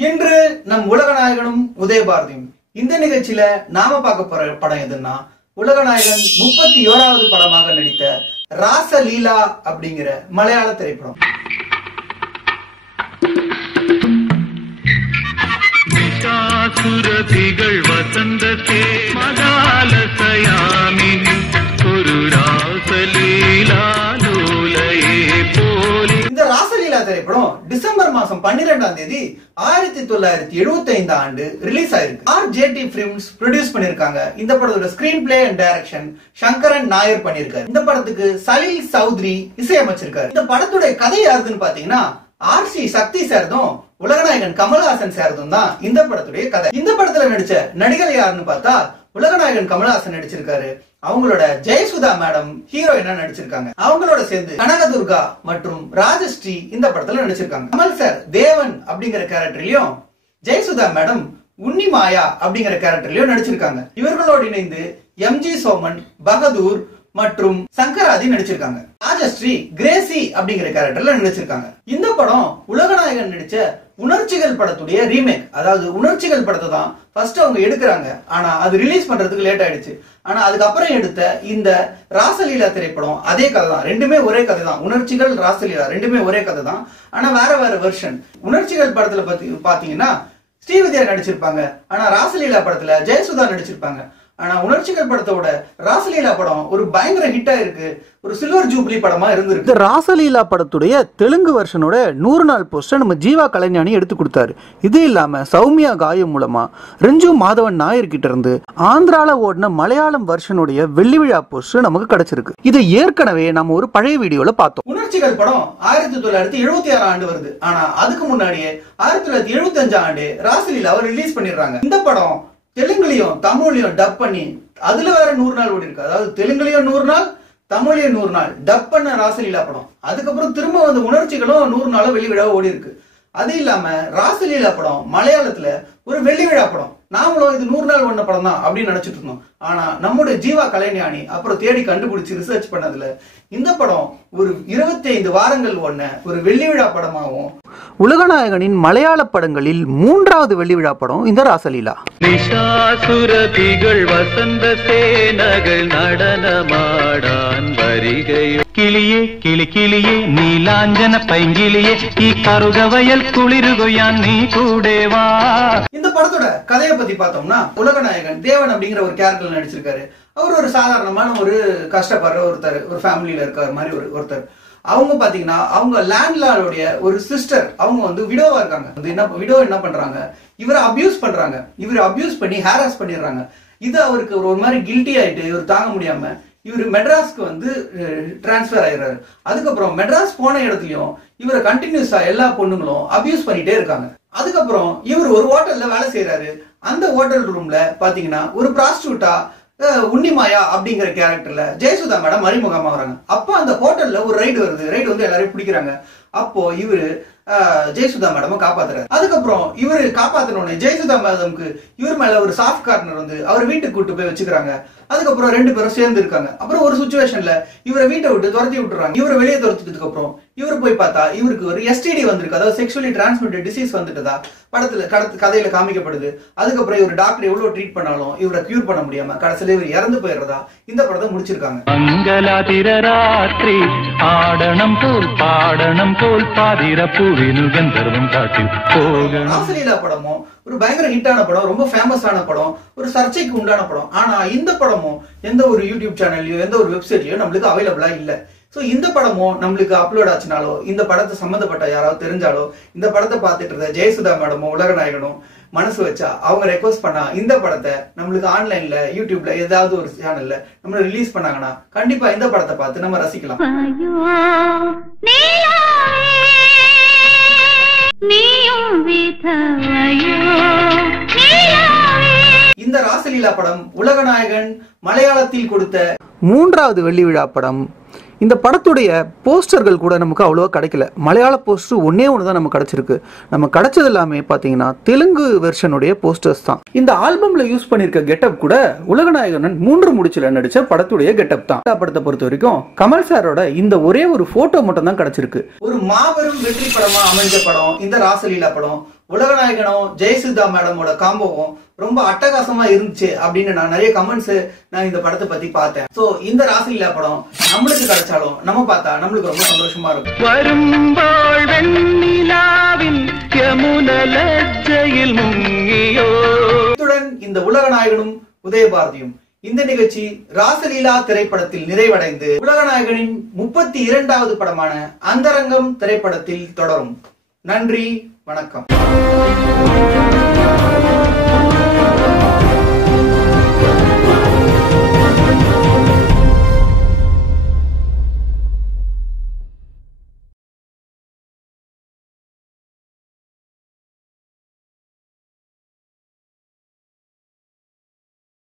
இன்று நம் உலகநாயகனும் உதயபாரதியும் இந்த நிகழ்ச்சியில நாம பார்க்க போற படம் எதுன்னா உலகநாயகன் 31வது படமாக நடித்த ராசலீலா அப்படிங்கிற மலையாள திரைப்படம். இந்த ராசலீலா திரைப்படம் டிசம்பர் மாசம் 12ஆம் தேதி 1975 ஆண்டு ரிலீஸ் ஆயிருக்கு. RJT Films ப்ரொடியூஸ் பண்ணிருக்காங்க. இந்த படத்தோட screen play and direction Sankaran Nair பண்ணிருக்காரு. இந்த படத்துக்கு சலீல் சௌத்ரி இசையமைச்சிருக்காரு. இந்த படத்தோட கதை யாருதுன்னு பாத்தீங்கன்னா RC சக்தி சார்தும் உலகநாயகன் கமல்ஹாசன் சார்தும் தான் இந்த படத்துடைய கதை. இந்த படத்துல நடிச்ச நடிகர் யாருன்னு பார்த்தா உலகநாயகன் கமல்ஹாசன் நடிச்சிருக்காரு. அவங்களோட ஜெயசுதா மேடம் ஹீரோயினா நடிச்சிருக்காங்க. அவங்களோட சேர்ந்து கனகதுர்கா மற்றும் ராஜஸ்ரீ இந்த படத்துல நடிச்சிருக்காங்க. கமல் சார் தேவன் அப்படிங்கிற கேரக்டர்லயும் ஜெயசுதா மேடம் உன்னிமாயா அப்படிங்கிற கேரக்டர்லயும் நடிச்சிருக்காங்க. இவர்களோடு இணைந்து MG சோமன், பகதூர் மற்றும் சங்கராதி நடிச்சிருக்காங்க. ராஜஸ்ரீ கிரேசி அப்படிங்கிற கேரக்டர்ல நடிச்சிருக்காங்க. இந்த படம் உலகநாயகன் நடிச்ச உணர்ச்சிகள் படத்துடைய ரீமேக். அதாவது உணர்ச்சிகள் படத்தை தான் ஃபர்ஸ்ட் அவங்க எடுக்கிறாங்க. ஆனா அது ரிலீஸ் பண்றதுக்கு லேட் ஆயிடுச்சு. ஆனா அதுக்கப்புறம் எடுத்த இந்த ராசலீலா திரைப்படம் அதே கதை தான். ரெண்டுமே ஒரே கதை தான். உணர்ச்சிகள் ராசலீலா ரெண்டுமே ஒரே கதை தான். ஆனா வேற வேற வெர்ஷன். உணர்ச்சிகள் படத்துல பாத்தீங்கன்னா ஸ்ரீவித்யா நடிச்சிருப்பாங்க. ஆனா ராசலீலா படத்துல ஜெயசுதா நடிச்சிருப்பாங்க. ஆனா உணர்ச்சிகள் படத்தோட ராசலீலா படம் ஒரு பயங்கர ஹிட்டா இருக்கு. ஒரு சில்வர் ஜூப்ளி படமா இருந்திருக்கு. இந்த ராசலீலா படத்துடைய தெலுங்கு வெர்ஷனோட 100 நாள் போஸ்டர் நம்ம ஜீவா கலைஞானி எடுத்து கொடுத்தாரு. இது இல்லாம சௌமியா காயம் மூலமா ரெஞ்சு மாதவன் நாயர் கிட்ட இருந்து ஆந்திரால ஓடின மலையாளம் வெர்ஷனுடைய வெள்ளி விழா போஸ்டர் நமக்கு கிடைச்சிருக்கு. இதை ஏற்கனவே நம்ம ஒரு பழைய வீடியோல பார்த்தோம். உணர்ச்சிகள் படம் 1976 ஆண்டு வருது. ஆனா அதுக்கு முன்னாடியே 1975 ஆண்டு ராசலீலாவை ரிலீஸ் பண்ணிடுறாங்க. இந்த படம் தெலுங்குலயும் தமிழ்லயும் டப் பண்ணி அதுல வேற 100 நாள் ஓடி இருக்கு. அதாவது தெலுங்குலயும் 100 நாள், தமிழ்லயும் 100 நாள் டப் பண்ண ராசலீலா படம். அதுக்கப்புறம் திரும்ப வந்து உணர்ச்சிகளும் 100 நாளும் வெள்ளி விழா ஓடி இருக்கு. அது இல்லாம ராசலீலா படம் மலையாளத்துல ஒரு வெள்ளி விழா படம். நாமளும் இது 100 நாள் ஒன்ன படம் தான் அப்படின்னு நினைச்சிட்டு இருந்தோம். ஆனா நம்முடைய ஜீவா கலைஞானி அப்புறம் தேடி கண்டுபிடிச்சு ரிசர்ச் பண்ணதுல இந்த படம் ஒரு 25 வாரங்கள் ஒன்ன ஒரு வெள்ளி விழா படமாகவும் உலகநாயகனின் மலையாள படங்களில் 3வது வெள்ளி விழா படம் இந்த ராசலீலா. வசந்த சேனகள் நடனமாடான் வருகையோ கிளியே கிளி கிளியே நீலாஞ்சன பைங்கிலியே ஈ கருகவயல் குளிருகோயான் நீ கூடேவா. இந்த படத்தோட கதையை பத்தி பார்த்தோம்னா உலகநாயகன் தேவன் அப்படிங்கிற ஒரு கேரக்டர்ல நடிச்சிருக்காரு. அவர் ஒரு சாதாரணமான ஒரு கஷ்டப்படுற ஒருத்தர், ஒரு ஃபேமிலியில இருக்கிற மாதிரி ஒருத்தர். அவங்க பாத்தீங்கன்னா அவங்க லேண்ட்லார்டோடைய ஒரு சிஸ்டர், அவங்க வந்து விடோவா இருக்காங்க. விடோ என்ன பண்றாங்க, இவரை அபியூஸ் பண்றாங்க. இவரை அபியூஸ் பண்ணி ஹாராஸ் பண்ணிடுறாங்க. இது அவருக்கு ஒரு மாதிரி கில்ட்டி ஆயிட்டு இவர் தாங்க முடியாம இவர் மெட்ராஸ்க்கு வந்து டிரான்ஸ்பர் ஆயிடுறாரு. அதுக்கப்புறம் மெட்ராஸ் போன இடத்துலயும் இவரை கண்டினியூஸா எல்லா பொண்ணுங்களும் அபியூஸ் பண்ணிட்டே இருக்காங்க. அதுக்கப்புறம் இவர் ஒரு ஹோட்டல்ல வேலை செய்யறாரு. அந்த ஹோட்டல் ரூம்ல பாத்தீங்கன்னா ஒரு பிராஸ்டியூட்டா உன்னிமாயா அப்படிங்கிற கேரக்டர்ல ஜெயசுதா மேடம் அறிமுகமா வராங்க. அப்ப அந்த ஹோட்டல்ல ஒரு ரைடு வருது. ரைடு வந்து எல்லாரையும் பிடிக்கிறாங்க. அப்போ இவரு ஜெயசுதா மேடம் காப்பாத்துறாரு. அதுக்கப்புறம் இவரு காப்பாத்தினோடனே ஜெயசுதா மேடம்க்கு இவர் மேல ஒரு சாஃப்ட் கார்னர் வந்து அவர் வீட்டுக்கு கூட்டு போய் வச்சுக்கிறாங்க. அதுக்கப்புறம் 2 பேரும் சேர்ந்து இருக்காங்க. அப்புறம் ஒரு சிச்சுவேஷன்ல இவரை வீட்டை விட்டு துரத்தி விட்டுறாங்க. இவரை வெளியே துரத்திட்டதுக்கு அப்புறம் இவர் போய் பார்த்தா இவருக்கு ஒரு STD வந்திருக்கு. அதாவது செக்ஷுவலி டிரான்ஸ்மிட்டட் டிசீஸ் வந்துட்டதா படத்துல கதையில காமிக்கப்படுது. அதுக்கப்புறம் இவர் டாக்டர் எவ்வளவு ட்ரீட் பண்ணாலும் இவரை கியூர் பண்ண முடியாம கடைசியில இவர் இறந்து போயிடுறதா இந்த படத்தை முடிச்சிருக்காங்க. ராசலீலா படமும் ஒரு பயங்கர ஹிட்டான படம், ரொம்ப ஃபேமஸான படம், ஒரு சர்ச்சைக்கு உண்டான படம். ஆனா இந்த படமும் எந்த ஒரு யூடியூப் சேனல்லையோ எந்த ஒரு வெப்சைட்லயோ நம்மளுக்கு அவைலபிளா இல்ல. சோ இந்த படமும் நம்மளுக்கு அப்லோட் ஆச்சுனாலோ இந்த படத்தை சம்பந்தப்பட்ட யாராவது தெரிஞ்சாலோ இந்த படத்தை பார்த்துட்டு இருந்த ஜெயசுதா மேடமும் உலகநாயகனும் மனசு வச்சா அவங்க ரெக்வஸ்ட் பண்ணா இந்த படத்தை நம்மளுக்கு ஆன்லைன்ல யூடியூப்ல ஏதாவது ஒரு சேனல்ல நம்ம ரிலீஸ் பண்ணாங்கன்னா கண்டிப்பா இந்த படத்தை பார்த்து நம்ம ரசிக்கலாம். இந்த ராசலீலா படம் உலகநாயகன் மலையாளத்தில் கொடுத்த 3வது வெள்ளி விழா படம். இந்த படத்துடைய போஸ்டர்கள் கூட நமக்கு அவ்வளோவா கிடைக்கல. மலையாள போஸ்டர் ஒன்னே ஒன்று தான் நமக்கு கிடைச்சிருக்கு. நம்ம கிடைச்சது எல்லாமே பார்த்தீங்கன்னா தெலுங்கு வெர்ஷனுடைய போஸ்டர்ஸ் தான். இந்த ஆல்பம்ல யூஸ் பண்ணிருக்க கெட்டப் கூட உலகநாயகன் 3 முடிச்சுல நடிச்ச படத்துடைய கெட்டப் தான். படத்தை பொறுத்த வரைக்கும் கமல் சாரோட இந்த ஒரே ஒரு போட்டோ மட்டும் தான் கிடைச்சிருக்கு. ஒரு மாபெரும் வெற்றி படமா அமைஞ்ச படம் இந்த ராசலீலா படம். உலகநாயகனும் ஜெயசுதா மேடமோட காம்போவும் ரொம்ப அட்டகாசமா இருந்துச்சு அப்படின்னு நான் நிறைய கமெண்ட்ஸ் நான் இந்த படத்தை பத்தி பார்த்தேன். சோ இந்த ராசலீலா படம் நம்மளுக்கு கிடைச்சாலும் நம்ம பார்த்தா நம்மளுக்கு ரொம்ப சந்தோஷமா இருக்கும். இத்துடன் இந்த உலகநாயகனும் உதயபாரதியும் இந்த நிகழ்ச்சி ராசலீலா திரைப்படத்தில் நிறைவடைந்து உலகநாயகனின் 32வது படமான அந்தரங்கம் திரைப்படத்தில் தொடரும். நன்றி, வணக்கம்.